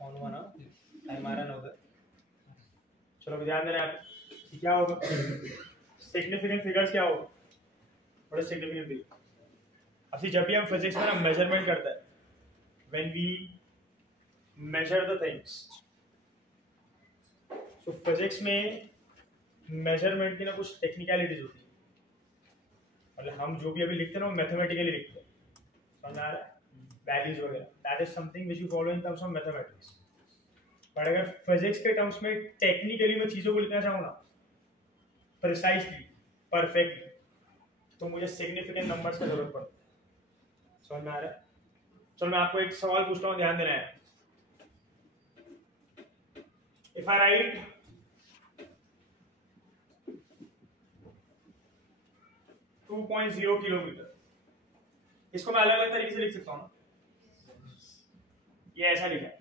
कौन हुआ ना टाइम आ रहा ना उधर। चलो ध्यान देना आप, क्या होगा सिग्निफिकेंट फिगर्स क्या होगा, बड़े सिग्निफिकेंट फिगर। अब जब भी हम फिजिक्स में ना मेजरमेंट करते हैं, when we measure the things, so physics में मेजरमेंट की ना कुछ टेक्निकलिटीज होती है। मतलब हम जो भी अभी लिखते हैं ना वो मैथमेटिकली लिखते हैं, समझ आ रहा है, वैल्यूज वगैरह, that is something which we follow in terms of mathematics. पर अगर फिजिक्स के टर्म्स में टेक्निकली मैं चीजों को लिखना चाहूँ ना प्रिसाइसली, परफेक्टली, तो मुझे सिग्निफिकेंट नंबर्स का जरूरत पड़ता है। समझ में आ रहा है? चलो मैं आपको एक सवाल पूछता हूँ, ध्यान देना है। इफ आई राइट 2.0 किलोमीटर, इसको मैं अलग अलग तरीके से लिख सकता हूँ ना। ये ऐसा लिखा है,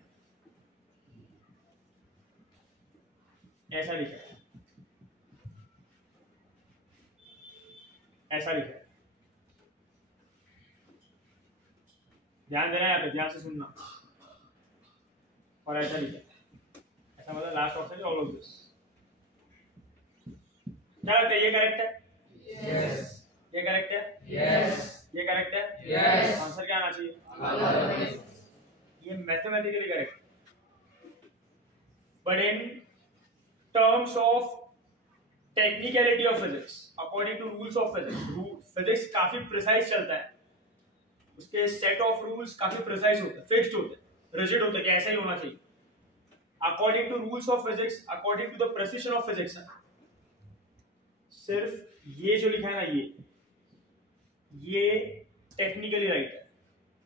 ऐसा लिखा है, ऐसा लिखा है। ध्यान देना है यहाँ पे, ध्यान से सुनना। और ऐसा लिखा है, ऐसा मतलब last option all of this. क्या लगता है, ये करेक्ट है? Yes. ये करेक्ट है? Yes. ये करेक्ट है? Yes. आंसर क्या आना चाहिए? Always. ये mathematically correct, but in terms of technicality of physics, according to rules of physics, physics काफी प्रिसाइज चलता है, उसके सेट ऑफ रूल्स काफी प्रिसाइज होते हैं, फिक्स्ड होते हैं, रिजिड होते हैं कि ऐसा ही होना चाहिए। According to rules of physics, according to the precision of physics, सिर्फ ये जो लिखा है ना, ये टेक्निकली राइट है।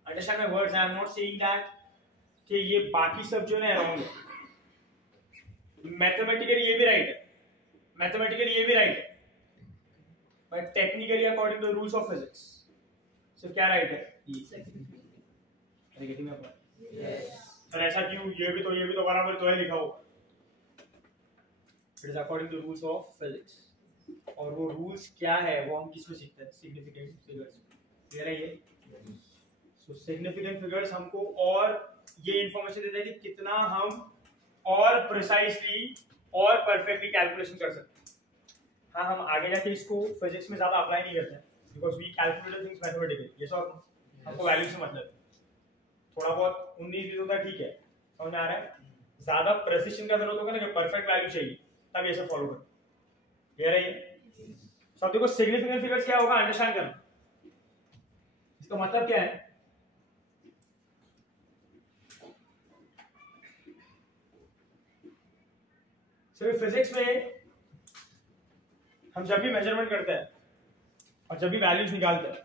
Understand my words, I am not saying that कि ये बाकी सब जो है रॉन्ग है। मैथमेटिकली ये भी राइट है, मैथमेटिकली ये भी राइट है, but technically according to rules of physics सिर्फ क्या राइट है? और ऐसा क्यों? ये भी तो बराबर तो है लिखा हुआ। It is according to rules of physics, और वो रूल्स क्या है वो हम किसमें सीखते हैं? Significant figures. क्लियर है ये? सो सिग्निफिकेंट फिगर्स हमको और ये इंफॉर्मेशन देता है कि कितना हम और प्रिसाइसली और परफेक्टली कैलकुलेशन कर सकते हैं। हाँ, हम आगे जाके इसको फिजिक्स में ज्यादा अप्लाई नहीं करते हैं, because we calculate things mathematically. ये सब हमको वैल्यू से मतलब है, थोड़ा बहुत 19-20 होता है, ठीक है, समझ में आ रहा है। ज्यादा प्रेसिशन का जरूरत होगा ना कि परफेक्ट वैल्यू चाहिए, तब ये सब फॉलो करो। क्लियर है ये? सब देखो सिग्निफिकेंट फिगर्स क्या होगा अंडरस्टैंड करना, इसका मतलब क्या है। सिर्फ फिजिक्स में हम जब भी मेजरमेंट करते हैं और जब भी वैल्यूज निकालते हैं,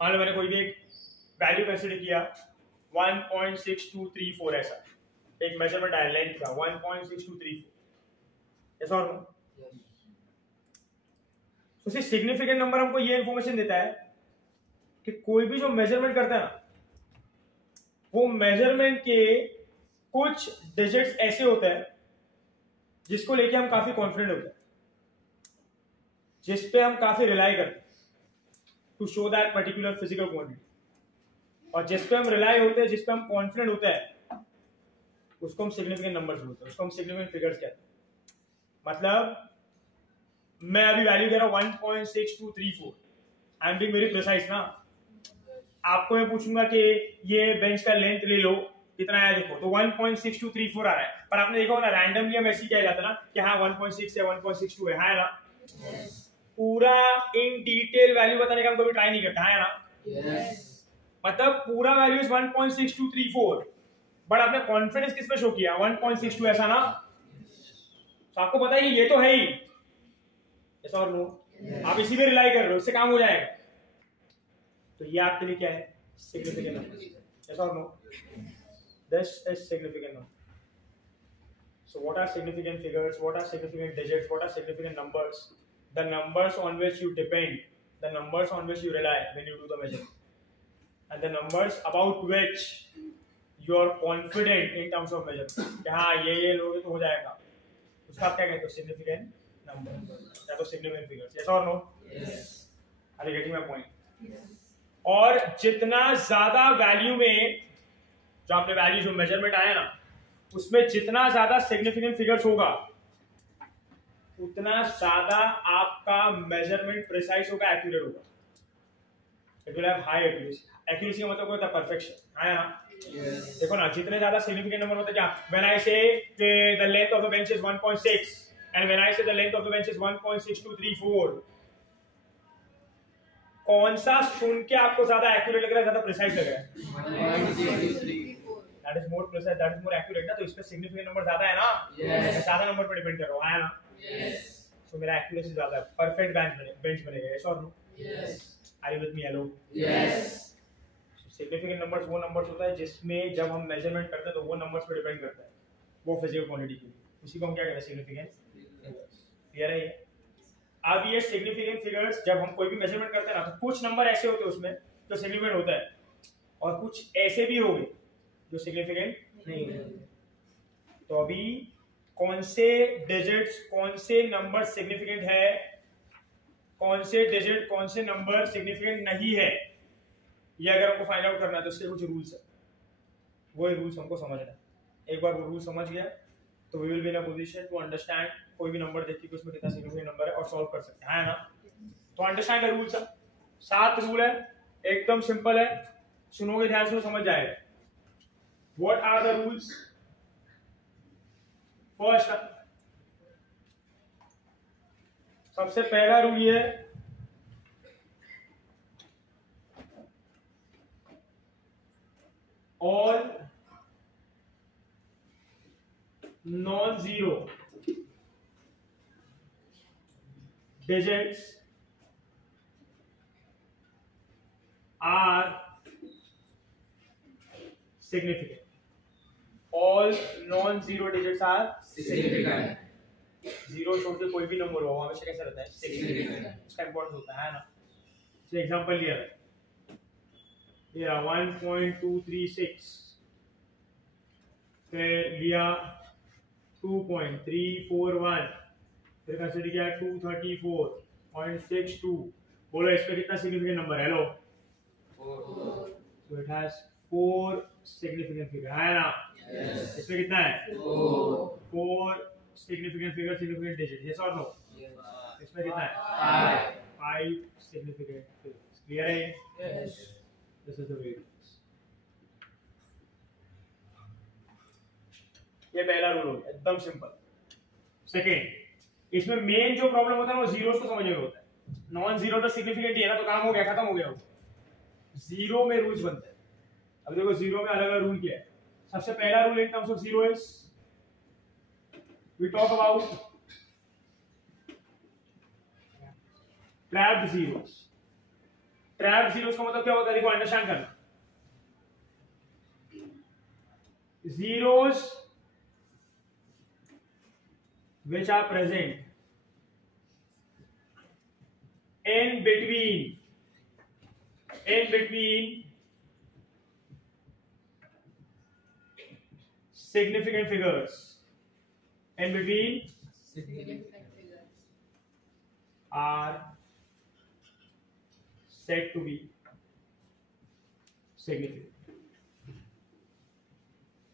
मान लो मैंने कोई भी एक वैल्यू कंसीडर किया 1.6234, ऐसा एक मेजरमेंट आया लेंथ का 1.6234, ऐसा और तो सिग्निफिकेंट नंबर हमको ये इंफॉर्मेशन देता है कि कोई भी जो मेजरमेंट करता है ना, वो मेजरमेंट के कुछ डिजिट्स ऐसे होते हैं जिसको लेके हम काफी कॉन्फिडेंट होते हैं, जिस पे हम काफी रिलाई करते हैं to show that particular physical quantity. और जिस पे हम रिलाई होते हैं, जिस पे हम कॉन्फिडेंट होते हैं, उसको हम सिग्निफिकेंट नंबर्स बोलते हैं, उसको हम सिग्निफिकेंट फिगर्स कहते हैं। मतलब मैं अभी वैल्यू कह रहा हूं 1.6234, I am being very precise ना। आपको मैं पूछूंगा कि ये बेंच का लेंथ ले लो, कितना आया देखो, तो 1.6234 आ रहा है, पर आपने देखा होगा ना रैंडमली हम ऐसे किया जाता है ना कि हाँ 1.6 है, 1.62 है ना, पूरा इन डिटेल वैल्यू बताने का हम कभी ट्राई नहीं करते, है ना। मतलब पूरा वैल्यू इज 1.6234, बट आपने कॉन्फिडेंस किस पे शो किया? 1.62, ऐसा ना। तो आपको पता है कि ये तो है ही, ऐसा और नो, आप इसी पे रिलाई कर रहे हो, इससे काम हो जाएगा। तो ये आपके लिए क्या है? सिग्निफिकेंट नंबर, ऐसा और no, this is significant number. So what are significant figures? What are significant digits? What are significant numbers? The numbers on which you depend, the numbers on which you rely when you do the measurement, and the numbers about which you are confident in terms of measurement. कि हाँ ये लोगे तो हो जाएगा, उसका आप क्या कहते हो? सिग्निफिकेंट नंबर या तो significant figures. yes or no? Yes. Are you getting my point? Yes. और जितना ज्यादा वैल्यू में जो आपने वैल्यू जो मेजरमेंट आया ना, उसमें जितना ज्यादा सिग्निफिकेंट फिगर्स होगा उतना ज्यादा आपका मेजरमेंट प्रिसाइज होगा, एक्यूरेट होगा. It will have high accuracy. Accuracy का मतलब होता है परफेक्शन, है ना? देखो ना, जितने ज्यादा सिग्निफिकेंट नंबर होते हैं, क्या when I say the length of the bench is 1.6 and when I say the length of the bench is 1.6234, कौन सा सुन के आपको ज्यादा एक्यूरेट लग रहा है, ज्यादा प्रिसाइज लग रहा है? That is more precise, that is more accurate ना. तो इसका सिग्निफिकेंट नंबर ज्यादा है ना, मैं ज्यादा नंबर पर डिपेंड कर रहा हूं, है ना? सो मेरा एक्यूरेसी ज्यादा है, परफेक्ट बेंच बनेगा. यस और no? Are you with me? Hello. Significant numbers वो नंबर्स होता है जिसमें जब हम मेजरमेंट करते हैं तो वो नंबर्स पे डिपेंड करता है, वो फिजिकल क्वांटिटी की. उसी को हम क्या कहते हैं? सिग्निफिकेंट. क्लियर है ये? अब ये सिग्निफिकेंट फिगर्स जब हम कोई भी मेजरमेंट करते हैं ना, तो कुछ नंबर ऐसे होते हैं उसमें जो सिग्निफिकेंट होता है और कुछ ऐसे भी होंगे जो सिग्निफिकेंट नहीं है. तो अभी कौन से डिजिट्स, कौन से नंबर सिग्निफिकेंट है, कौन से डिजिट, कौन से नंबर सिग्निफिकेंट नहीं है, ये अगर हमको फाइंड आउट करना है तो इसके कुछ रूल्स है. वो रूल्स हमको समझना है. एक बार वो रूल समझ गया तो we will be in a position to understand कोई भी नंबर देख के उसमें कितना सिग्निफिकेंट नंबर है और सॉल्व कर सकते हैं, है ना? तो अंडरस्टैंड द रूल्स. 7 रूल है, एकदम सिंपल है, सुनोगे ध्यान से समझ जाएगा. What are the rules? First, सबसे पहला रूल ये है, all non-zero digits are significant. All non-zero digits are significant. Zero छोड़ के कोई भी नंबर हो हमेशा कैसा रहता है? सिग्निफिकेंट. इसका इंपॉर्टेंस होता है ना. जैसे एग्जांपल लिया है, ये 1.236, फिर लिया 2.341, फिर कंसीडर किया 234.62. बोलो इस पे कितना सिग्निफिकेंट नंबर है? Hello. So it has 4 significant figure, है ना? इसमें कितना है? 4 significant figure, significant digit. Yes और नो? इसमें कितना है? 5 सिग्निफिकेंट फिगर्स. क्लियर है ये? This is the way it is. ये पहला रूल होता है, एकदम सिंपल. सेकेंड, इसमें मेन जो प्रॉब्लम होता है वो जीरोस को समझने में होता है. नॉन जीरो तो सिग्निफिकेंट ही है ना, तो काम हो गया, खत्म हो गया. वो जीरो में रूल्स बनते हैं. अब देखो जीरो में अलग अलग रूल क्या है. सबसे पहला rule in terms of zero is we talk about trapped zeros. Trapped zeros का मतलब क्या होता है? देखो अंडरस्टैंड करना. Zeros which are present in between significant figures, in between are said to be significant.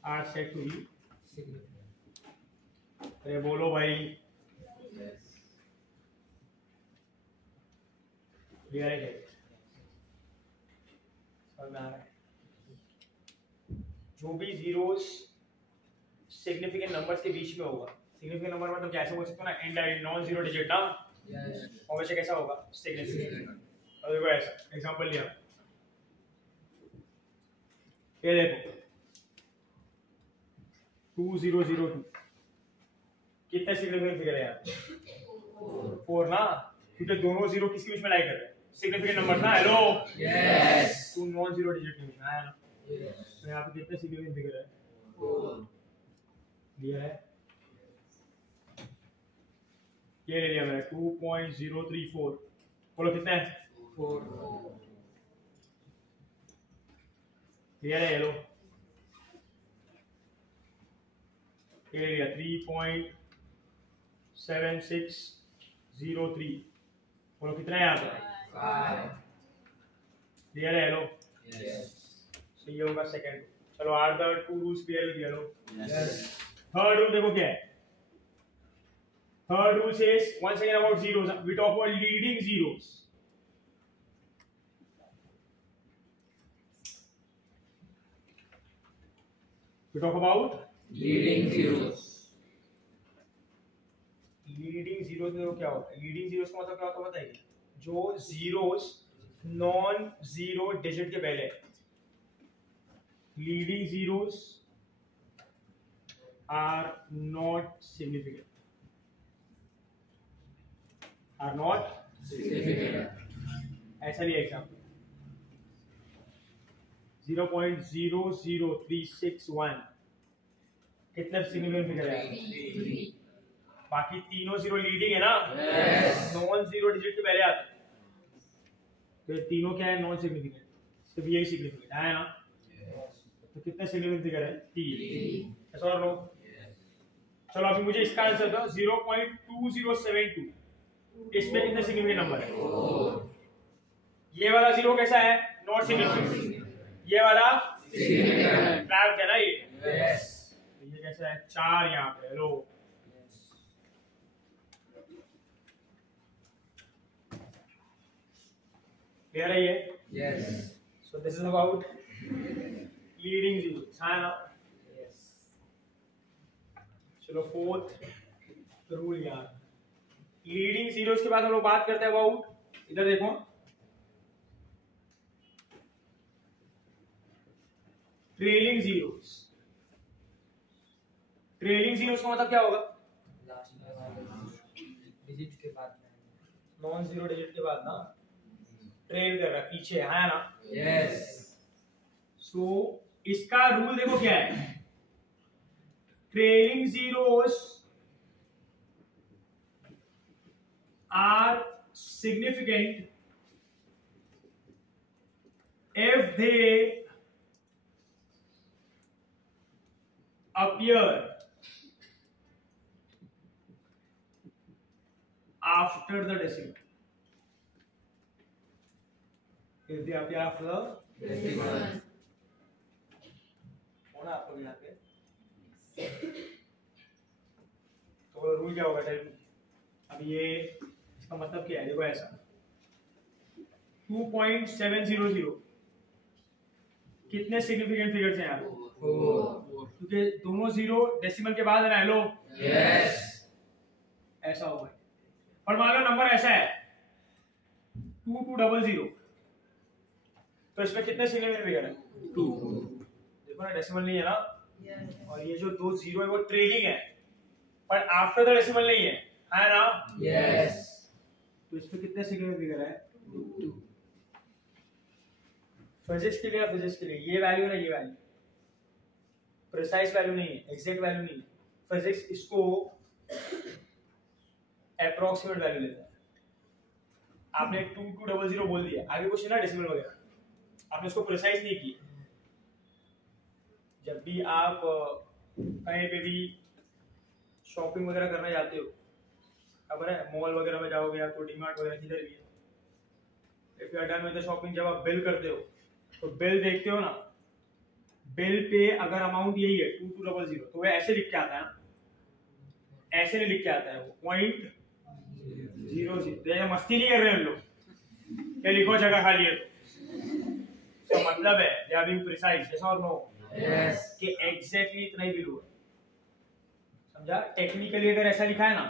Are said to be significant. अरे बोलो भाई. क्लियर है? समझ में आ रहा है? जो भी जीरोस सिग्निफिकेंट नंबर्स के बीच में होगा, सिग्निफिकेंट नंबर मतलब कैसे बोल सकते हो ना, इनडायरेक्ट नॉन जीरो डिजिट ना, और वैसे कैसा होगा? सिग्निफिकेंट. अब देखो ऐसा एग्जांपल लिया, ये देखो 2002 कितना सिग्निफिकेंट फिगर है यार? 4 ना, क्योंकि दोनों जीरो किसके बीच में लाई कर रहे हैं? सिग्निफिकेंट नंबर ना. Hello. Yes. Two non zero digit के बीच में है ना. तो यहाँ पे कितना सिग्निफिकेंट फिगर है? 4. क्लियर है? ये ले लिया मैंने 2.034. बोलो कितना है? 4. क्लियर है? हेलो. ये ले लिया 3.7603. बोलो कितना है यहाँ पे? 5. क्लियर है? हेलो. ये होगा सेकंड. चलो are the two rules clear with yellow. Yes. Third rule देखो क्या है. Third rule says once again about zeros. We talk about leading zeros. We talk about Leading zeros. Leading zeros में क्या होता है. लीडिंग जीरोस का मतलब क्या होता है बताइए. जो जीरोस नॉन जीरो डिजिट के पहले. Leading zeros are not significant. Are not Significant. ऐसा लिया एग्जाम्पल. 0.00361 कितने सिग्निफिकेंट फिगर है. 3. बाकी तीनों जीरो लीडिंग है ना. Yes. नॉन जीरो डिजिट के पहले आते हैं. तो ये तीनों क्या है. Non significant. सिर्फ यही सिग्निफिकेंट है ना. तो कितने सिग्निफिकेंट फिगर है. 3. ऐसा और नो. चलो अभी मुझे इसका आंसर दो. 0.2072 इसमें कितने सिग्निफिकेंट नंबर है. 4. ये वाला जीरो कैसा है. Not significant. ये वाला Significant. ट्रैप है ना ये. Yes. तो ये कैसा है. 4 यहाँ पे. लो क्लियर है ये. Yes. So this is about leading zeros. हाँ ना. Yes. चलो फोर्थ रूल यार. लीडिंग जीरोस के बाद हम लोग बात करते हैं अबाउट. इधर देखो. Trailing zeros. ट्रेलिंग जीरोस का मतलब क्या होगा. डिजिट के बाद. नॉन जीरो डिजिट के बाद ना. ट्रेल कर रहा पीछे है ना. Yes. सो इसका रूल देखो क्या है. Trailing zeros are significant if they appear after the decimal. If they appear after the Decimal. होना आपको यहाँ पे. तो रूल क्या होगा. अब ये इसका मतलब क्या है. देखो ऐसा 2.700 कितने सिग्निफिकेंट फिगर्स हैं यहाँ पे. 4. क्योंकि दोनों जीरो डेसिमल के बाद है ना. Hello Yes. ऐसा होगा. और मान लो नंबर ऐसा है 2200 तो इसमें कितने सिग्निफिकेंट फिगर है. 2. देखो ना डेसिमल नहीं है ना. और ये जो दो जीरो है वो ट्रेलिंग है पर आफ्टर द डेसिमल नहीं है ना. Yes. तो इसमें कितने सिग्निफिकेंट फिगर है. 2. फिजिक्स के लिए फिजिक्स के लिए ये वैल्यू ना. ये वैल्यू प्रिसाइज वैल्यू नहीं है. एग्जैक्ट वैल्यू नहीं है. फिजिक्स इसको अप्रोक्सीमेट वैल्यू लेता है. आपने 2200 बोल दिया. आगे कुछ ना डेसिमल वगैरह. आपने इसको प्रिसाइज नहीं किया. जब भी आप कहीं पे भी शॉपिंग वगैरह करने जाते हो. खबर है मॉल वगैरह में जाओगे या तो डीमार्ट वगैरह किधर भी. If you are done with the shopping जब आप बिल करते हो तो बिल देखते हो ना. बिल पे अगर अमाउंट यही है 2200 तो वो ऐसे लिख के आता है ना. ऐसे नहीं लिख के आता है. वो 0.00. मस्ती नहीं कर रहे हैं लोग. ये लिखो जगह खाली है तो मतलब है they are being precise. Yes और नो. Yes. कि एग्जैक्टली इतना ही बिल हुआ. समझा. टेक्निकली अगर ऐसा लिखा है ना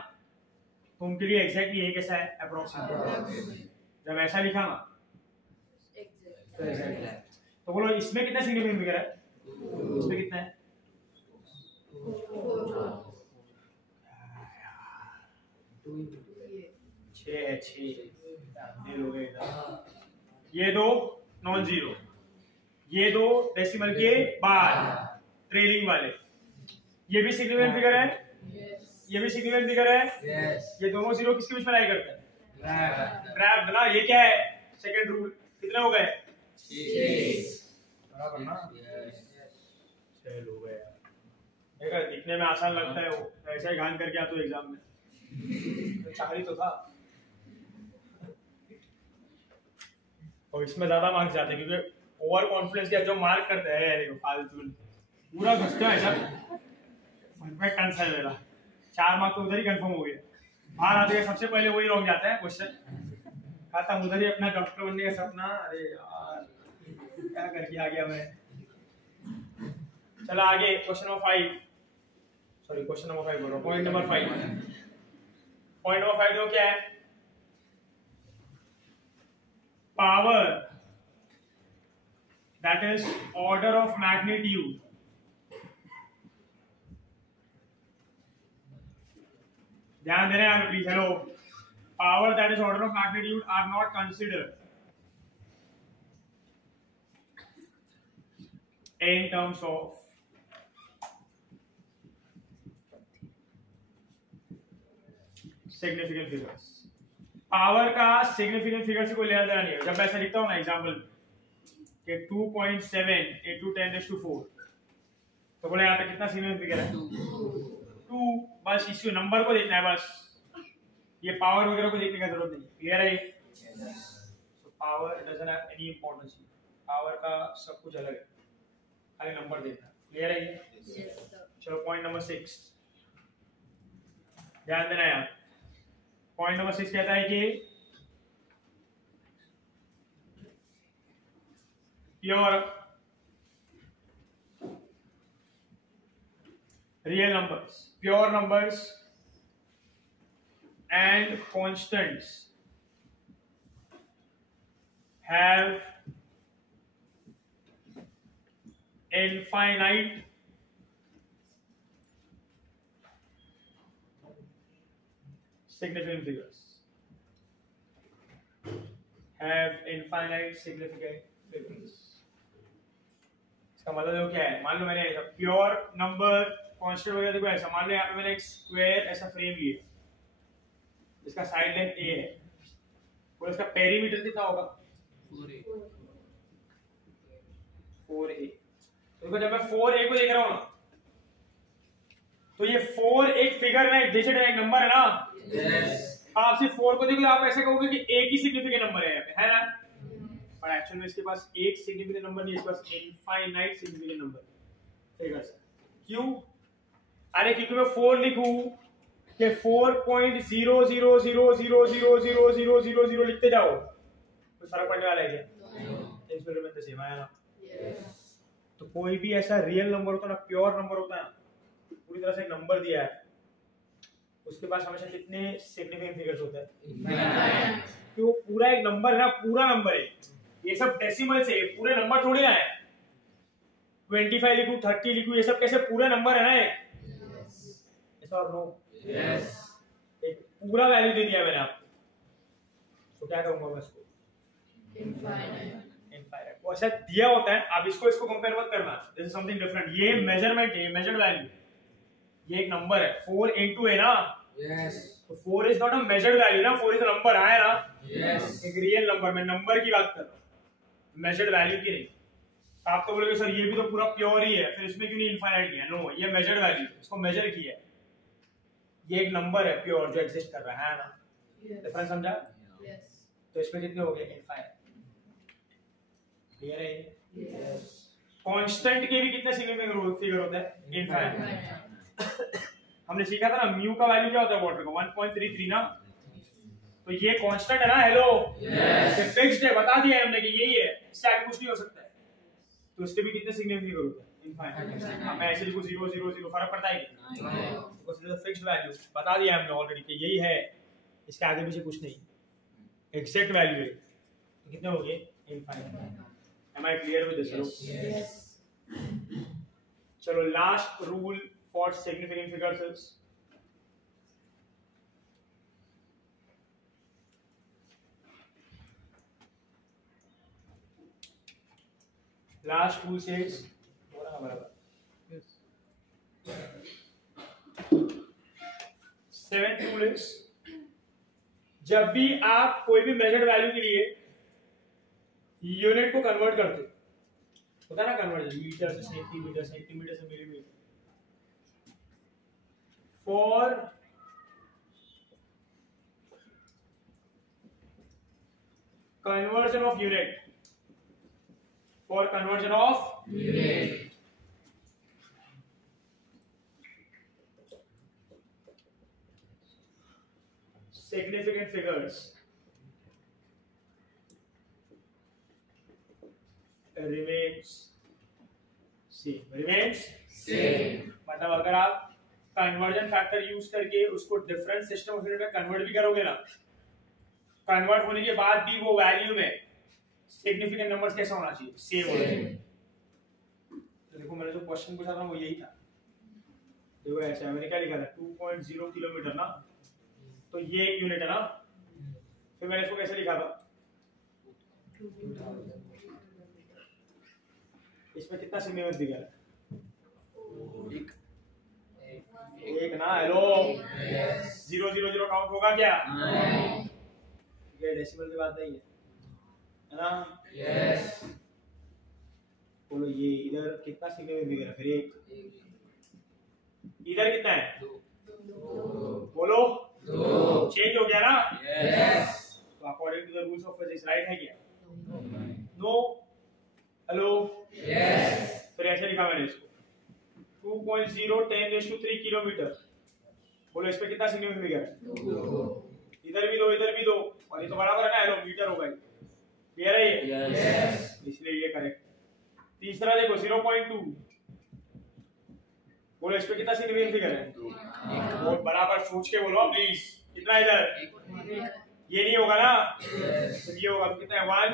तो उनके लिए एग्जैक्टली यही कैसा है. अप्रोक्सीमेट. जब ऐसा लिखा ना तो exactly. तो बोलो इसमें कितना सिग्निफिकेंट फिगर है. इसमें कितना है. 6 ये दो नॉन जीरो. ये दो डेसिमल के बाद ट्रेलिंग वाले. ये भी सिग्निफिकेंट फिगर है. ये भी सिग्निफिकेंट फिगर है. Yes. ये दोनों जीरो किसके बीच में लाई करते हैं. Trap. ट्रैप ना. ये क्या है. Second rule. कितने हो गए. 6. बराबर ना. Yes. 6 हो गए. देखा दिखने में आसान लगता है वो. ऐसा ही घान करके आते हो एग्जाम में. चाहली तो था. और इसमें ज्यादा मार्क्स जाते हैं क्योंकि ओवर कॉन्फिडेंस के जो मार्क करते हैं देखो फालतू पूरा घुसता है सब परफेक्ट आंसर है मेरा 4 मार्क तो उधर ही कंफर्म हो गया बाहर आते हैं सबसे पहले वही रॉन्ग जाता है क्वेश्चन खाता उधर ही अपना डॉक्टर बनने का सपना अरे यार क्या करके आ गया मैं चलो आगे question number 5 sorry question number 5 बोल रहा हूं पॉइंट नंबर 5 जो क्या है power that is order of magnitude ध्यान दे रहे हैं please hello power that is order of magnitude are not considered in terms of significant figures power का significant figure से कोई लेना देना नहीं है जब मैं ऐसा लिखता हूं ना एग्जांपल कि 2.7 into 10⁴ तो बोले यहाँ पे कितना सिग्निफिकेंट फिगर है 2 बस इस नंबर को देखना है बस ये पावर वगैरह को देखने का जरूरत नहीं क्लियर है तो power doesn't have any importance power का सब कुछ अलग है खाली नंबर देखना क्लियर है चलो पॉइंट नंबर 6 ध्यान देना यार पॉइंट नंबर 6 कहता है कि pure real numbers pure numbers and constants have infinite significant figures इसका मतलब क्या है मान लो मैंने प्योर नंबर कांस्टेंट वगैरह देखो ऐसा मान लो यहाँ पे मैंने एक स्क्वायर ऐसा फ्रेम लिया जिसका साइड लेंथ a है और इसका पेरीमीटर कितना होगा 4a देखो जब मैं 4a को देख रहा हूँ ना तो ये 4 एक फिगर है एक डिजिट है एक नंबर है ना आप सिर्फ 4 को देखो आप ऐसे कहोगे कि एक ही सिग्निफिकेंट नंबर है यहाँ पे है ना पर एक्चुअल में इसके पास एक सिग्निफिकेंट नंबर नहीं है इसके पास इनफाइनाइट सिग्निफिकेंट नंबर फिगर्स क्यों अरे क्योंकि मैं 4 लिखूं कि 4.000000000 लिखते जाओ तो फर्क पड़ने वाला है क्या एक्सपेरिमेंट से सेम आया ना तो कोई भी ऐसा रियल नंबर होता है ना प्योर नंबर होता है पूरी तरह से एक नंबर दिया है उसके पास हमेशा कितने सिग्निफिकेंट फिगर्स होते हैं कि वो पूरा एक नंबर है ना पूरा नंबर है ये सब डेसिमल से पूरे नंबर थोड़ी ना है 25 लिखूं 30 लिखूं ये सब कैसे पूरे नंबर है ना yes और नो yes एक पूरा वैल्यू दे दिया मैंने आपको तो क्या करूंगा मैं इसको इनफाइनाइट वो ऐसा दिया होता है अब इसको कंपेयर मत करना दिस इज समथिंग डिफरेंट ये मेजरमेंट है मेजर्ड वैल्यू ये एक नंबर है 4 into है ना yes तो 4 is not a measured value ना 4 इज अ नंबर आया ना yes एक रियल नंबर मैं नंबर की बात कर रहा हूं मेजर्ड वैल्यू की नहीं आप तो बोलोगे सर ये भी तो पूरा प्योर ही है फिर इसमें क्यों नहीं इनफाइनाइट किया नो ये मेजर्ड वैल्यू इसको मेजर किया है ये एक नंबर है प्योर जो एग्जिस्ट कर रहा है ना डिफरेंस समझा तो इसमें कितने हो गए इनफाइनाइट क्लियर है यस कांस्टेंट के भी कितने सिग्निफिकेंट फिगर होता है इनफाइनाइट हमने सीखा था ना म्यू का वैल्यू क्या होता है वाटर का 1.33 ना तो ये कांस्टेंट है ना हेलो यस ये फिक्स्ड है बता दिया हमने कि यही है इससे आगे कुछ नहीं हो सकता है तो इसके भी कितने सिग्निफिकेंट होते हैं इनफाइनाइट अब मैं ऐसे लिखूं 0 0 0 फर्क पड़ता है because it is a fixed value बता दिया हमने ऑलरेडी कि यही है इसके आगे पीछे कुछ नहीं एग्जैक्ट वैल्यू है तो कितने हो गए infinite am I clear with this yes चलो last rule for significant figures is last rule says seventh rule is जब भी आप कोई भी मेजर्ड वैल्यू के लिए यूनिट को कन्वर्ट करते होता है ना कन्वर्जन मीटर से सेंटीमीटर सेंटीमीटर से millimetre for conversion of unit for conversion of unit, significant figures remains same. मतलब अगर आप कन्वर्जन फैक्टर यूज करके उसको डिफरेंट सिस्टम ऑफ यूनिट में कन्वर्ट भी करोगे ना, कन्वर्ट होने के बाद भी वो वैल्यू में सिग्निफिकेंट नंबर्स कैसा होना चाहिए, सेम होना चाहिए। तो देखो मैंने जो क्वेश्चन पूछा था वो यही था। देखो ऐसा मैंने क्या लिखा था 2.0 किलोमीटर ना, तो ये एक यूनिट है ना, फिर मैंने इसको कैसे लिखा था, इसमें कितना सिग्निफिकेंट दिखा है, एक ना। हेलो 000 काउंट होगा क्या? ये डेसिमल की बात नहीं है ना? यस। बोलो ये इधर कितना सिग्निफिकेंट दिख रहा है, फिर एक इधर कितना है, 2, बोलो 2, चेंज हो गया ना? यस। तो according to the rules of physics right है क्या? नो। Hello yes. फिर ऐसे लिखा मैंने इसको 2.0 10⁻³ किलोमीटर। बोलो इस पे कितना सिग्निफिकेंट दिख रहा है, 2, इधर भी दो इधर भी दो, और ये तो बराबर है ना, हेलो मीटर होगा ये, क्लियर है ये? यस। इसलिए ये करेक्ट। तीसरा देखो 0.2, बोलो इस पे कितना सिग्निफिकेंट फिगर है, बहुत बराबर सोच के बोलो प्लीज, कितना इधर, ये नहीं होगा ना, तो ये होगा, कितना है 1,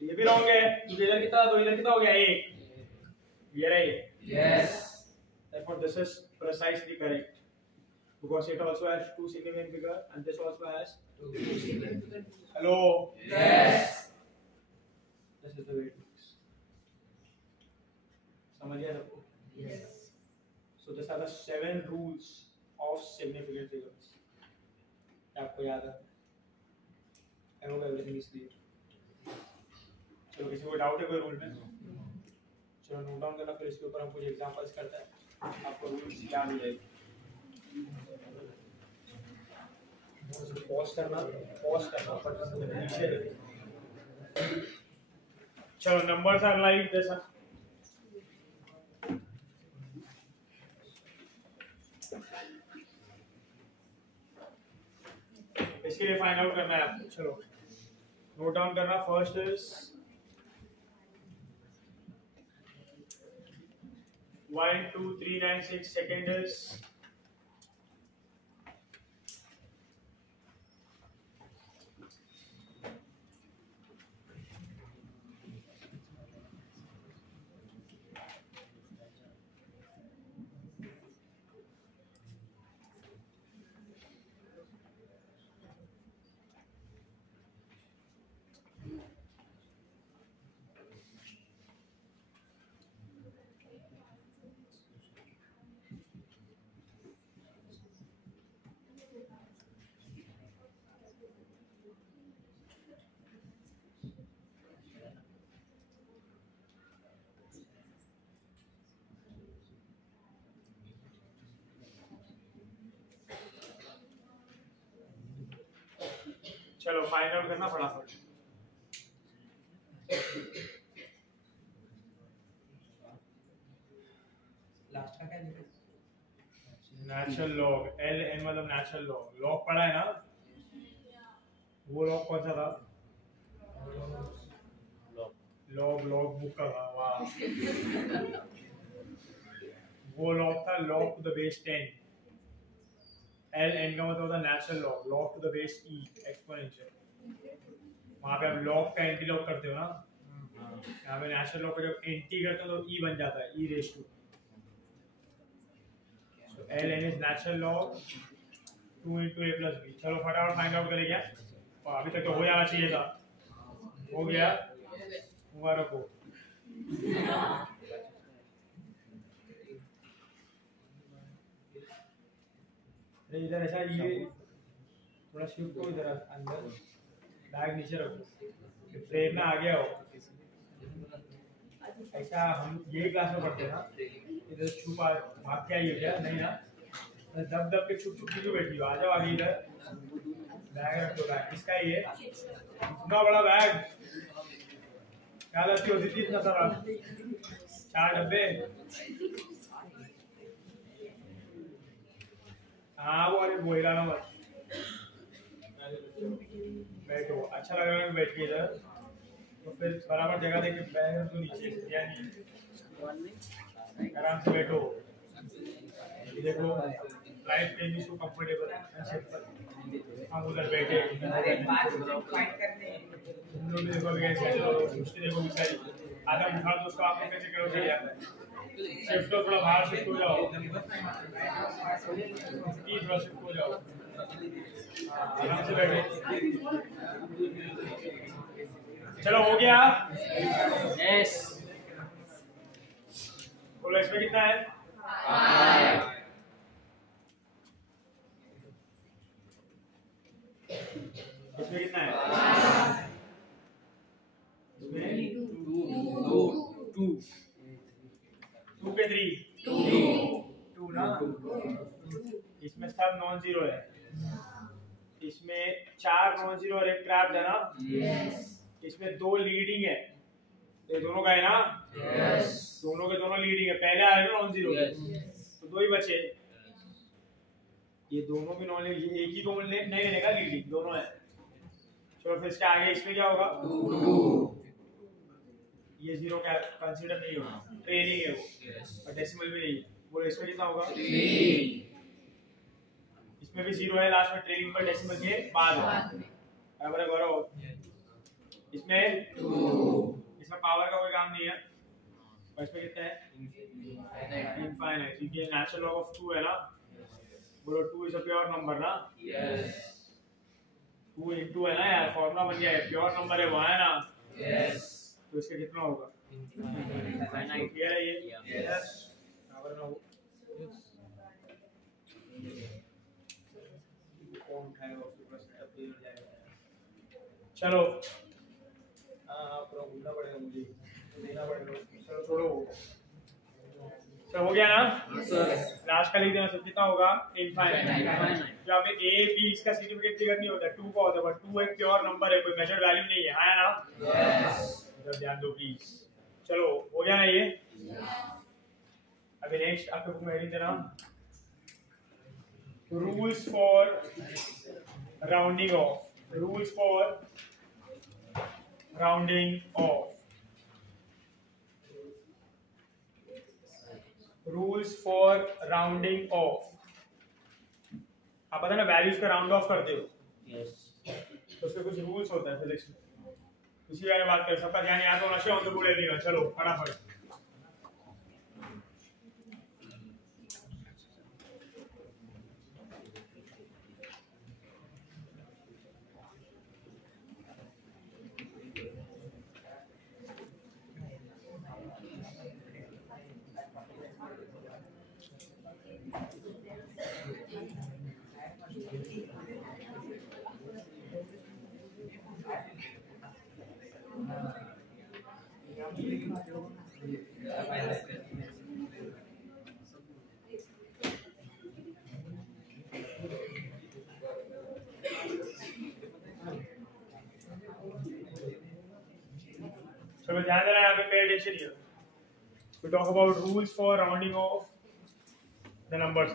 ये भी रॉन्ग है, इधर कितना, तो इधर कितना हो गया 1, ये रही है। Yes. Therefore this is precisely correct because it also has two significant figure and this also has hello yes. this is the way it works, समझ गया सबको? Yes. So these are the 7 rules of significant figures, आपको याद है? I hope everything is clear. चलो किसी को doubt है कोई रूल में? चलो नोट डाउन करना, फिर इसके ऊपर हम कुछ एग्जांपल्स करते हैं, आपको रूल्स याद हो जाएगी। पॉज करना पीछे देखो। चलो नंबर्स आर लाइक दिस, इसके लिए फाइंड आउट करना है आपको। चलो नोट डाउन करना, फर्स्ट इज 1 2 3 9 6, second is चलो फाइंड आउट करना फटाफट। लास्ट का क्या लिखा? नेचुरल लॉग, एल एन मतलब नेचुरल लॉग, लॉग पढ़ा है ना? वो लॉग कौन सा था? लॉग बुक का था, वाह। वो लॉग था log to the base 10, L N का मतलब होता है natural log, log to the base e exponential. वहाँ पे आप लॉग का एंटी लॉग करते हो ना, यहाँ पे नेचुरल लॉग का जब एंटी करते हो तो ई बन जाता है, e raise to. So ln is natural log 2 into a plus b। चलो फटाफट फाइंड आउट करें क्या? और अभी तक तो हो जाना चाहिए था, हो गया, मुबारक हो। अरे इधर ऐसा ये थोड़ा शिफ्ट हो इधर अंदर, बैग नीचे रखो, प्रेरणा आ गया हो। ऐसा हम यही क्लास में पढ़ते हैं ना, इधर छुपा भाग के आई हो क्या? नहीं ना, दब दब के छुप छुप के क्यों बैठी हो? आ जाओ आगे, इधर बैग रख दो। बैग किसका है ये? इतना बड़ा बैग, क्या गलती होती थी इतना सारा 4 डब्बे। हाँ वो अरे बोला ना मत। बैठो अच्छा लग रहा है बैठ के इधर तो फिर बराबर जगह देके बैठ तो नीचे या नहीं आराम से बैठो। देखो लाइफ के लिए कंफर्टेबल हम उधर बैठे तुम लोग देखो कैसे उसके देखो बेचारी आधा बुखार तो उसका आपको कैसे करो चल जाता है। शिफ्ट तो थोड़ा बाहर शिफ्ट हो जाओ थोड़ा शिफ्ट हो जाओ आराम से बैठो। चलो हो गया यस बोलो इसमें कितना है इसमें कितना है इसमें 2 पे 2 ना इसमें सब नॉन जीरो है इसमें 4 नॉन जीरो और एक ट्रैप्ड है ना इसमें 2 लीडिंग है ये दोनों का है ना दोनों के दोनों लीडिंग है पहले आएगा नॉन जीरो तो 2 ही बचे ये दोनों भी नॉन एक ही को नहीं लेने का लीडिंग दोनों है। चलो फिर इसके आगे इसमें क्या होगा ये 0 क्या कंसीडर नहीं होगा ट्रेनिंग है वो और डेसिमल भी नहीं है बोलो इसमें कितना होगा इसमें भी 0 है लास्ट में ट्रेनिंग पर डेसिमल के बाद बराबर है गौरव इसमें पावर का कोई काम नहीं है और इसमें कितना है इनफाइनाइट क्योंकि नेचुरल लॉग ऑफ 2 है ना बोलो 2 इज अ प्योर नंबर ना 2 into है ना यार फॉर्मूला बन गया है प्योर नंबर है वहाँ है ना तो इसका कितना होगा इनफाइनाइट क्लियर है ये यस बराबर ना हो कौन उठाएगा उसके पास तब तो हो जाएगा। चलो हाँ पूरा भूलना पड़ेगा मुझे देना पड़ेगा चलो छोड़ो सब हो गया ना लास्ट का लिख देना सब कितना होगा इनफाइनाइट जो आपने ए बी इसका सिग्निफिकेंट फिगर नहीं होता 2 का होता है बट 2 एक प्योर नंबर है कोई मेजर्ड वैल्यू नहीं है हाँ ना इधर ध्यान दो प्लीज। चलो हो गया ना ये अभी नेक्स्ट आपके बुक में लिख देना rules for rounding of rules for rounding of आप पता ना वैल्यूज का राउंड ऑफ करते हो तो उसके कुछ रूल्स होता है फिजिक्स में उसी बारे में बात करें सबका ध्यान याद होना चाहिए ऑन द बोर्ड एवरीवन। चलो फटाफट So ध्यान देना यहाँ पे pay attention here. We talk about rules for rounding off the numbers.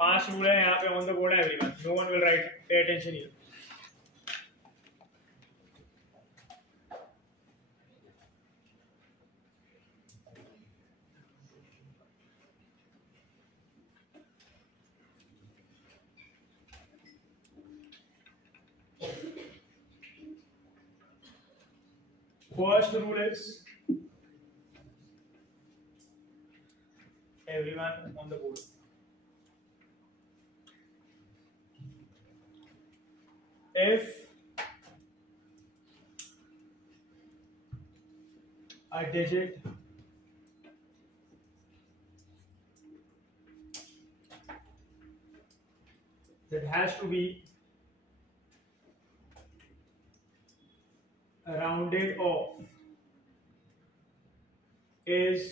5 rule है यहाँ पे on the board everyone. No one will write. Pay attention here. First rule is everyone on the board. If a digit that has to be rounded off is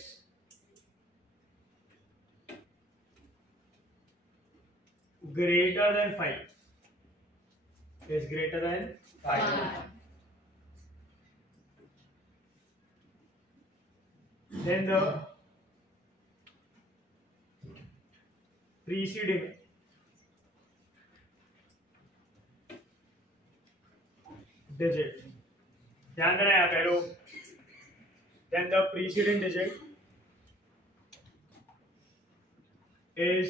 greater than 5 is greater than 5 then the preceding digit, ध्यान देना यहाँ पे लोग, then the preceding digit is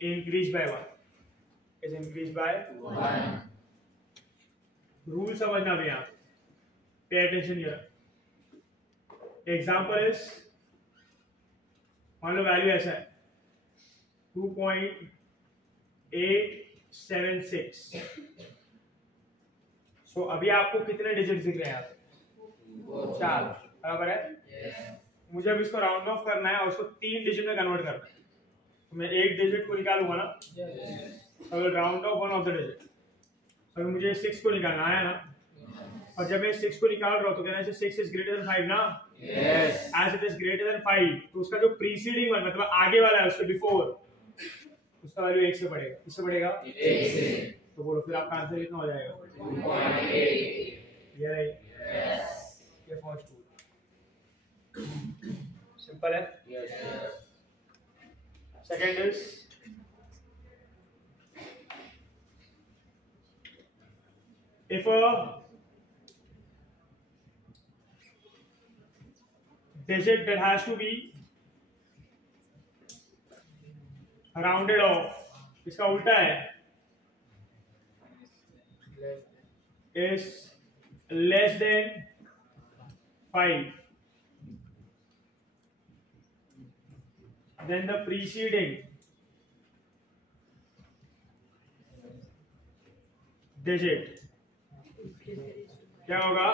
increased by 1, is increased by 1. Rule समझना भी यहाँ, pay attention here. Example is, मान low value ऐसा है 2.876. सो अभी आपको कितने डिजिट दिख रहे हैं यहाँ पे? 4, बराबर है? मुझे अब इसको राउंड ऑफ करना है और उसको 3 डिजिट में कन्वर्ट करना है, तो मैं एक डिजिट को निकालूंगा ना, तो round of one of the digit. अभी मुझे 6 को निकालना है ना, और जब मैं 6 को निकाल रहा हूँ तो कहना है 6 इज ग्रेटर देन 5 ना, as it is greater than 5, तो उसका जो प्रीसीडिंग वन मतलब आगे वाला है उसके बिफोर, उसका वैल्यू 1 से बढ़ेगा. किससे बढ़ेगा? 1 से. तो बोलो फिर आपका आंसर कितना हो जाएगा? 2.8. ये रही, ये फर्स्ट रूल. सिंपल है. Second is if a digit that has to be rounded off, इसका उल्टा है, is less than 5, then the preceding digit क्या होगा?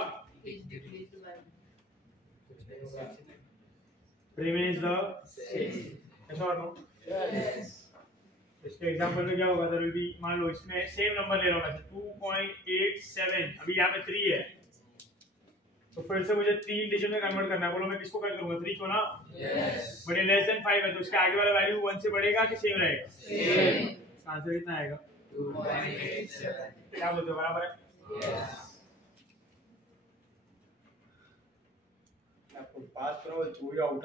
remains the same. yes or no? yes. इसके एग्जांपल में क्या होगा? there will be, मान लो इसमें सेम नंबर ले रहा हूं मैं 2.87, अभी यहाँ पे 3 है, तो फिर से मुझे 3 डिजिट में कन्वर्ट करना है. बोलो मैं किसको कट करूंगा? 3 को ना. बट ये लेस देन 5 है, तो उसके आगे वाला वैल्यू 1 से बढ़ेगा कि सेम रहेगा? सेम. आंसर कितना आएगा? 2.87. क्या बोलते हो? बराबर है? आपको बात करो चोरी आउट,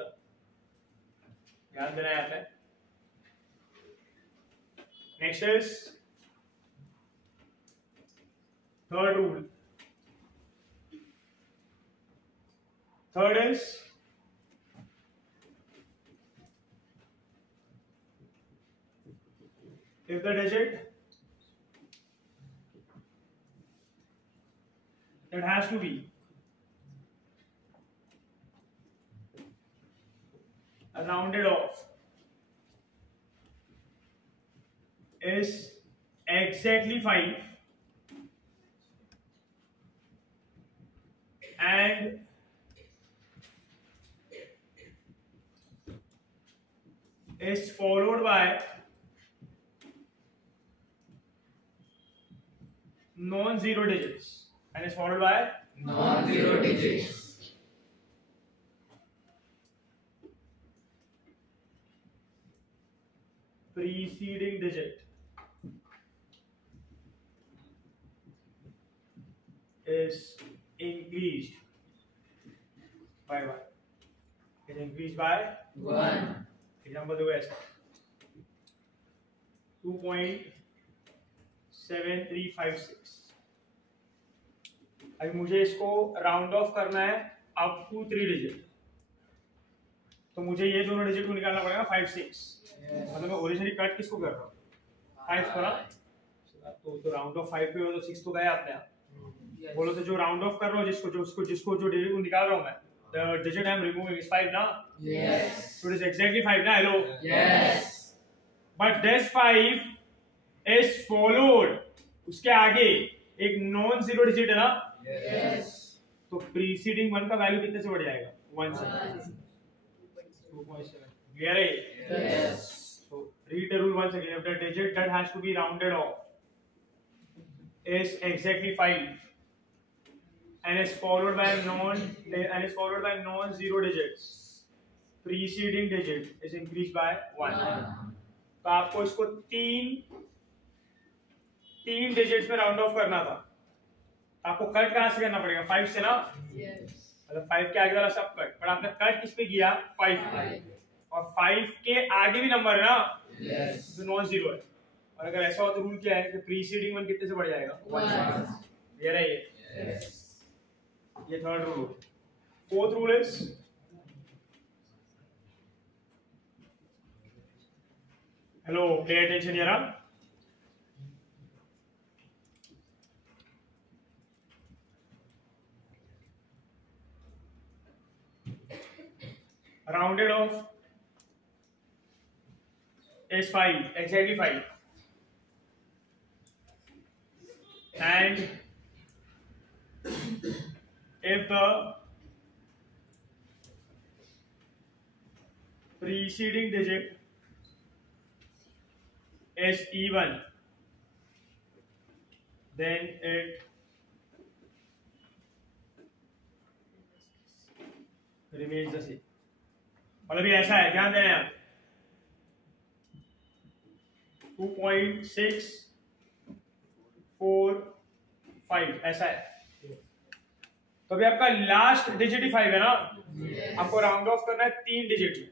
ध्यान देना यहाँ पे. Next is third rule. Third is if the digit that has to be rounded off is exactly 5 and is followed by non-zero digits, and is followed by non-zero digits. Preceding digit is increased by 1. Is increased by 1. Example दो ऐसा 2.7356. अभी मुझे इसको round of करना है up to 3 digit, तो मुझे ये दोनों डिजिट को निकालना पड़ेगा 5 6. मतलब मैं ओरिजिनली कट किसको कर रहा हूँ? 5 को ना, तो राउंड ऑफ 5 पे हो तो 6 तो गया अपने आप. बोलो तो जो राउंड ऑफ कर रहा हूँ जिसको जो डिजिट को निकाल रहा हूँ मैं, the digit I am removing is 5 ना? Yes. So it is exactly 5 ना? Hello? Yes. But this 5 is followed, उसके आगे एक नॉन जीरो डिजिट है ना? Yes. तो प्रीसीडिंग 1 का वैल्यू कितने से बढ़ जाएगा? 1 से. 2.7. Clear है? Yes. So read the rule once again. If the digit that has to be rounded off is exactly 5 and is followed by non-zero digits, preceding digit is increased by 1. तो आपको इसको तीन डिजिट्स में round of करना था. आपको cut कहां से करना पड़ेगा? 5 से ना, मतलब 5 के आगे वाला सब कट, पर आपने कट किस पे किया? 5 पे, और 5 के आगे भी नंबर है ना, तो नॉन जीरो है। और अगर ऐसा हो तो रूल क्या है कि प्रीसीडिंग वन कितने से बढ़ जाएगा? 1। ये रहा ये third rule. Fourth rule is hello, pay attention यार। Rounded off is 5, exactly 5, and if the preceding digit is even, then it remains the same। मतलब ये ऐसा है, ध्यान देना आप। 2.645 ऐसा है। तो अभी आपका लास्ट डिजिट ही 5 है ना, आपको राउंड ऑफ करना है 3 डिजिट में।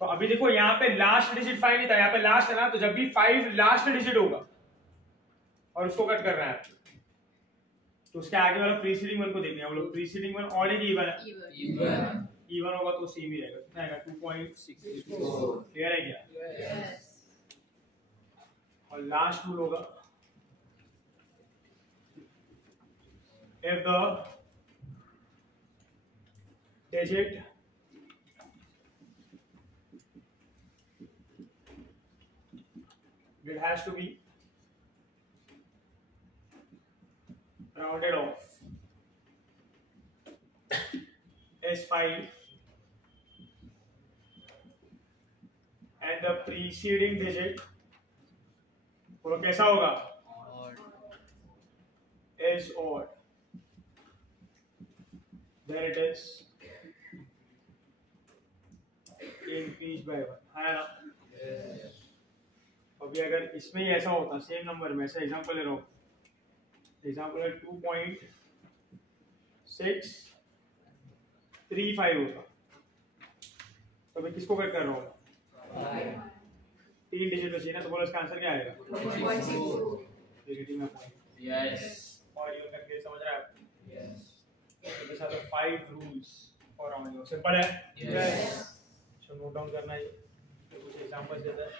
तो अभी देखो यहाँ पे लास्ट डिजिट 5 नहीं था, यहाँ पे लास्ट है ना, तो जब भी 5 लास्ट डिजिट होगा और उसको कट करना है, तो उसके आगे वाला प्रीसीडिंग वन को देखना है। वो लोग प्रीसीडिंग वन ऑड है कि इवन है? इवन होगा तो सेम ही रहेगा। कितना आएगा? 2.64। क्लियर है क्या? और लास्ट रूल होगा if the digit it has to be rounded off is 5 and the preceding digit वो कैसा होगा? is odd, then it is increased by 1 है ना? अभी अगर इसमें ही ऐसा होता, सेम नंबर में, ऐसा एग्जांपल ले रहा हूँ, एग्जांपल है 2.635 होता, तो मैं किसको कट कर रहा हूँ? 3 डिजिट तो चाहिए ना, तो बोलो इसका आंसर क्या आएगा? नेगेटिव में पॉइंट। यस। और ये करके समझ रहा है आप? यस। तो this are the 5 rules for rounding off. Simple है? यस। चलो नोट डाउन करना है, तो कुछ एग्जांपल्स देता है।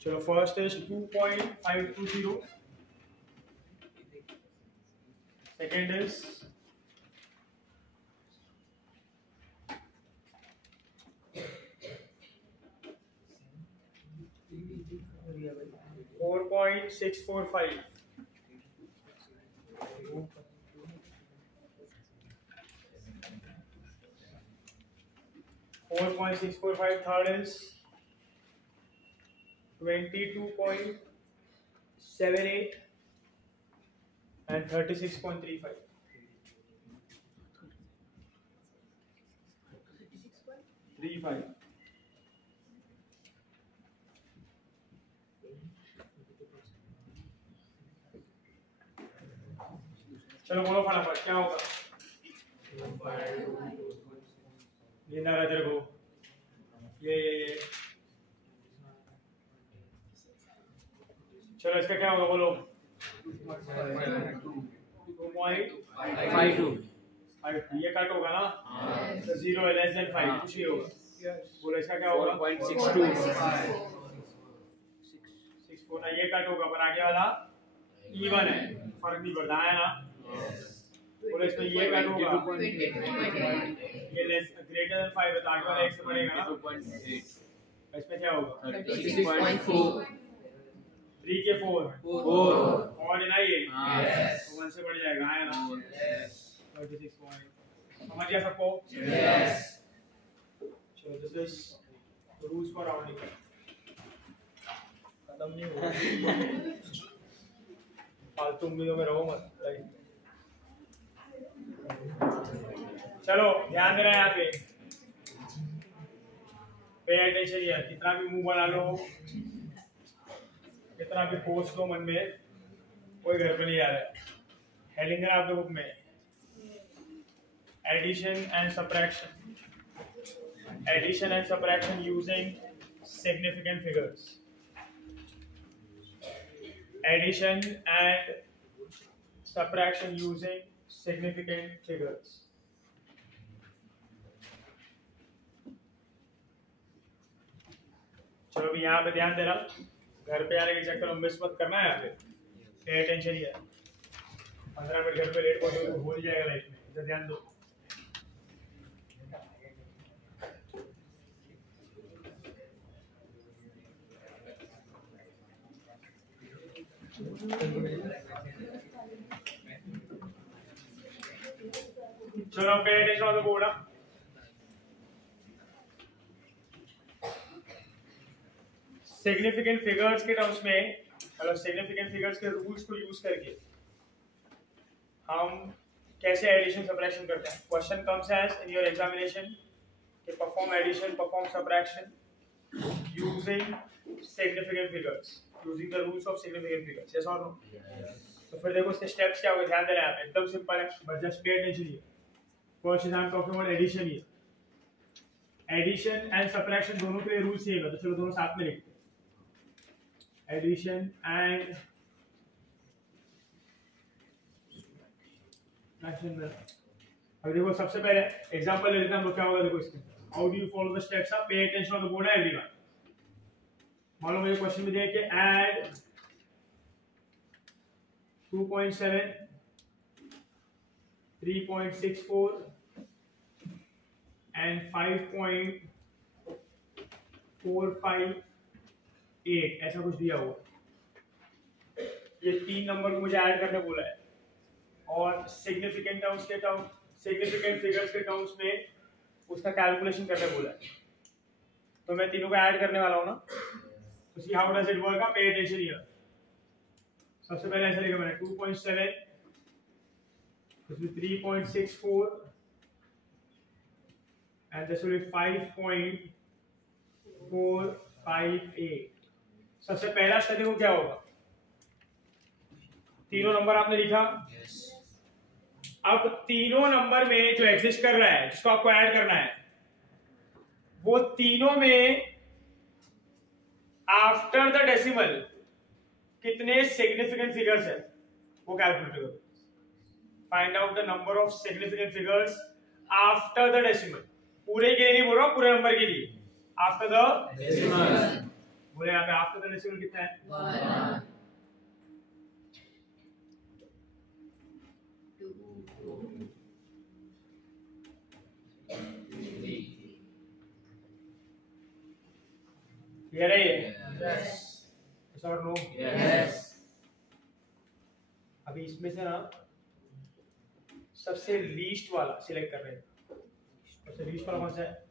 चलो first is 2.520, second is 4.645, third is 22.78 and 36.35. 35. चलो बोलो फटाफट क्या होगा? नींद आ रहा है तेरे को? ये चलो इसका क्या होगा बोलो? 2.52 ये कट होगा ना, तो 0 है लेस देन 5 कुछ नहीं होगा। बोलो इसका क्या होगा? 4.62 6 ना, ये कट होगा पर आगे वाला इवन है, फर्क नहीं पड़ता है ना। बोलो इसमें ये कट होगा, ये लेस ग्रेटर देन 5 है तो आगे वाला एक से बढ़ेगा ना। 2.8 इसमें क्या होगा? 36.4 3 के 4 और है ना ये, Yes. तो 1 से बढ़ जाएगा है ना। 36 पॉइंट समझ गया सबको? Yes. चलो this is rules for rounding. खत्म नहीं होगा, फालतू उम्मीदों में रहो मत लाइफ में। चलो ध्यान देना यहाँ पे, पे अटेंशन यार। कितना भी मुंह बना लो, कितना भी पोस्ट लो मन में, कोई घर पे नहीं आ रहा है। हेडिंग है आपके बुक में, addition and subtraction using significant figures. Addition and subtraction using significant figures. चलो अभी यहाँ पे ध्यान देना, घर पे आने के चक्कर में मिस मत करना है। यहाँ पे पे अटेंशन ही है। 15 मिनट घर पे लेट पहुंचोगे तो भूल जाएगा लाइफ में, इधर ध्यान दो। चलो pay attention on the board. Significant figures के टर्म्स में, मतलब सिग्निफिकेंट फिगर्स के रूल्स को यूज करके हम कैसे एडिशन सब्ट्रैक्शन करते हैं। Question comes as in your examination कि perform addition, perform subtraction using significant figures, using the rules of significant figures. Yes और नो? तो फिर देखो इसके स्टेप्स क्या होंगे, ध्यान देना है। एकदम सिंपल है, but just pay attention here. First is I am talking about addition here. Addition and subtraction दोनों के लिए रूल सेम है, तो चलो दोनों साथ में लिखते हैं। एडिशन एंड अब देखो सबसे पहले एग्जांपल ले लेते हैं हम लोग। क्या होगा देखो इसके, how do you follow the steps? आप pay attention on the board है एवरीवन। मान लो मुझे क्वेश्चन में दिया कि ऐड 2.7 3.64 and 5.458 ऐसा कुछ दिया हुआ। ये 3 नंबर को मुझे ऐड करने बोला है और सिग्निफिकेंट टर्म्स के टर्म, सिग्निफिकेंट फिगर्स के टर्म्स में उसका कैलकुलेशन करने बोला है। तो मैं तीनों को ऐड करने वाला हूँ ना। तो see how does it work? पे अटेंशन हियर। सबसे पहले ऐसा लिखा मैंने 2.7, इसमें 3.64 and this will be 5.458। सबसे पहला स्टेप देखो क्या होगा, तीनों नंबर आपने लिखा। अब तीनों नंबर में जो एग्जिस्ट कर रहा है, जिसको आपको ऐड करना है, वो तीनों में आफ्टर द डेसिमल कितने सिग्निफिकेंट फिगर्स है वो कैलकुलेट करो। Find out the number of significant figures after the decimal. पूरे के लिए नहीं बोल रहा हूं, पूरे नंबर के लिए। आफ्टर द डेसिमल बोले, यहाँ पे आफ्टर द डेसिमल कितना है? 1 क्लियर है ये? Yes. और नो? Yes. अभी इसमें से ना सबसे लीस्ट वाला सिलेक्ट कर रहे हैं। सबसे लीस्ट वाला कौन सा है?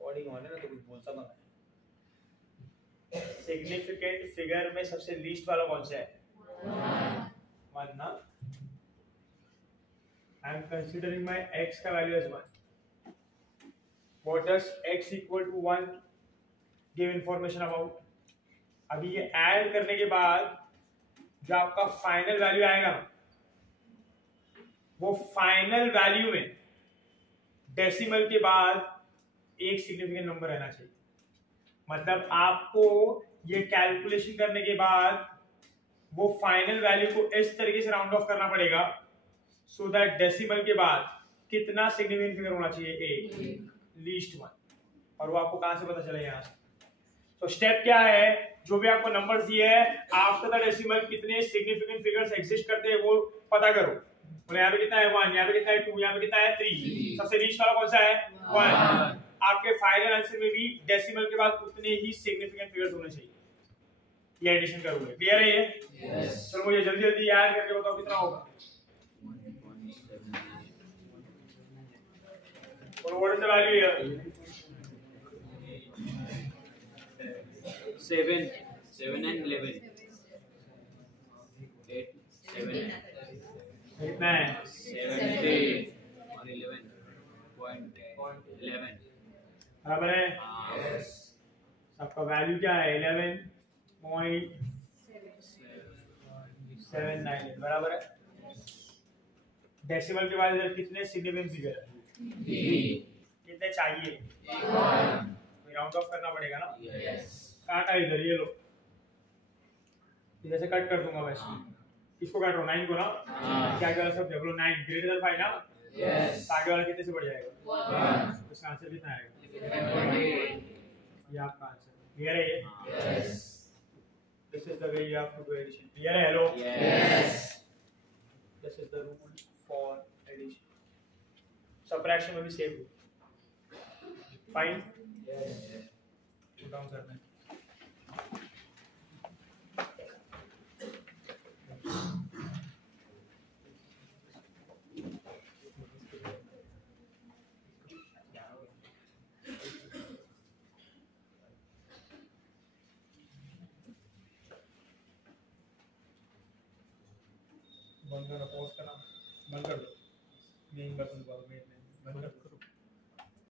कोडिंग ऑन है ना, तो कुछ बोलता ना। सिग्निफिकेंट फिगर में सबसे लीस्ट वाला कौन सा है? 1 ना। I am considering my x का value as 1। What does x equal to 1 give information about? अभी ये ऐड करने के बाद जो आपका फाइनल वैल्यू आएगा ना, वो फाइनल वैल्यू में डेसिमल के बाद एक सिग्निफिकेंट नंबर रहना चाहिए। मतलब आपको ये कैलकुलेशन करने के बाद वो फाइनल वैल्यू को इस तरीके से राउंड ऑफ करना पड़ेगा सो दैट डेसिमल के बाद कितना सिग्निफिकेंट फिगर होना चाहिए, एक, लीस्ट वन, और वो आपको कहां से पता चलेगा, यहाँ से। तो स्टेप क्या है, जो भी आपको नंबर्स दिए है आफ्टर द डेसिमल कितने सिग्निफिकेंट फिगर्स एग्जिस्ट करते हैं वो पता करो। बोले यहाँ पे कितना है 1, यहाँ पे कितना है 2, यहाँ पे कितना है 3, सबसे लीस्ट वाला कौन सा है 1। आपके फाइनल आंसर में भी डेसिमल के बाद उतने ही सिग्निफिकेंट फिगर्स होने चाहिए, ये एडिशन करोगे। क्लियर है ये? Yes. चलो मुझे जल्दी जल्दी याद करके बताओ कितना होगा। और what is the value here? 7 and 11 8 7 कितना है? 70 और 11.11 बराबर है। Yes. सबका वैल्यू क्या है 11.798 बराबर है। डेसिमल के बाद इधर कितने सिग्निफिकेंट फिगर है? कितने चाहिए? राउंड ऑफ करना पड़ेगा ना। Yes. काटा इधर, ये लो, इधर से कट कर दूंगा मैं। किसको काट रहा हूँ? 9 को ना। क्या क्या सब देख लो, 9 ग्रेटर देन 5 ना। Yes. आगे वाला कितने से बढ़ जाएगा? 1. इसका आंसर कितना आएगा? 28. ये आपका आंसर क्लियर है। ये Yes. This is the way you have to do addition. Clear है? Hello, Yes. This is the rule for addition. Subtraction में भी सेम है। Fine, Yes. पुट डाउन करना है। बंद करना, पॉज करना, बंद कर दो। मेन बटन दबाओ, मेन बंद कर दो।